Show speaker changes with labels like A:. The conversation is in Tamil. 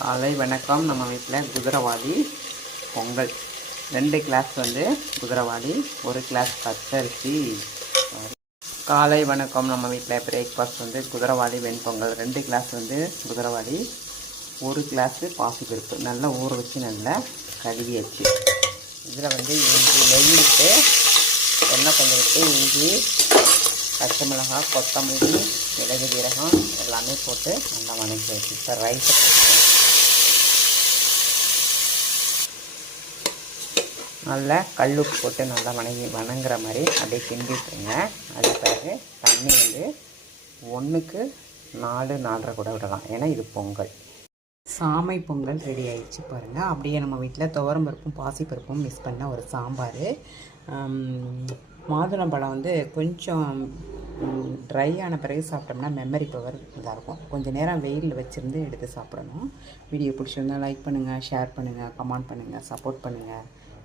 A: காலை வணக்கம். நம்ம வீட்டில் குதிரவாளி பொங்கல். ரெண்டு கிளாஸ் வந்து குதிரவாளி ஒரு கிளாஸ் பச்சரிசி. காலை வணக்கம். நம்ம வீட்டில் பிரேக்ஃபாஸ்ட் வந்து குதிரவாளி வெண்பொங்கல் ரெண்டு கிளாஸ் வந்து குதிரைவாளி ஒரு கிளாஸு பாசிப்பருப்பு நல்லா ஊற வச்சு நல்லா கழுவியாச்சு இதில் வந்து இஞ்சி நெய் விட்டு எண்ணெய் கொஞ்சம் விட்டு இஞ்சி பச்சை மிளகாய் கொத்தமல்லி மிளகு ஜீரகம் எல்லாமே போட்டு நல்லா வணக்கி வச்சு. இப்போ ரைஸை நல்லா நல்லா உப்பு போட்டு நல்லா வணங்கி வணங்குற மாதிரி அப்படியே கிண்டி விட்டுருங்க அது பிறகு தண்ணி வந்து ஒன்றுக்கு நாலு நாலரை கூட விடலாம். ஏன்னா இது பொங்கல். சாமை பொங்கல் ரெடி ஆயிடுச்சு பாருங்கள் அப்படியே நம்ம வீட்டில் துவரம் பருப்பும் பாசிப்பருப்பும் மிஸ் பண்ண ஒரு சாம்பார். மாதுளம்பழம் வந்து கொஞ்சம் ட்ரை ஆன பிறகு சாப்பிட்டோம்னா மெமரி பவர் இதாக இருக்கும். கொஞ்சம் நேரம் வெயிலில் வச்சுருந்து எடுத்து சாப்பிடணும். வீடியோ பிடிச்சிருந்தா லைக் பண்ணுங்கள் ஷேர் பண்ணுங்கள் கமெண்ட் பண்ணுங்கள் சப்போர்ட் பண்ணுங்கள்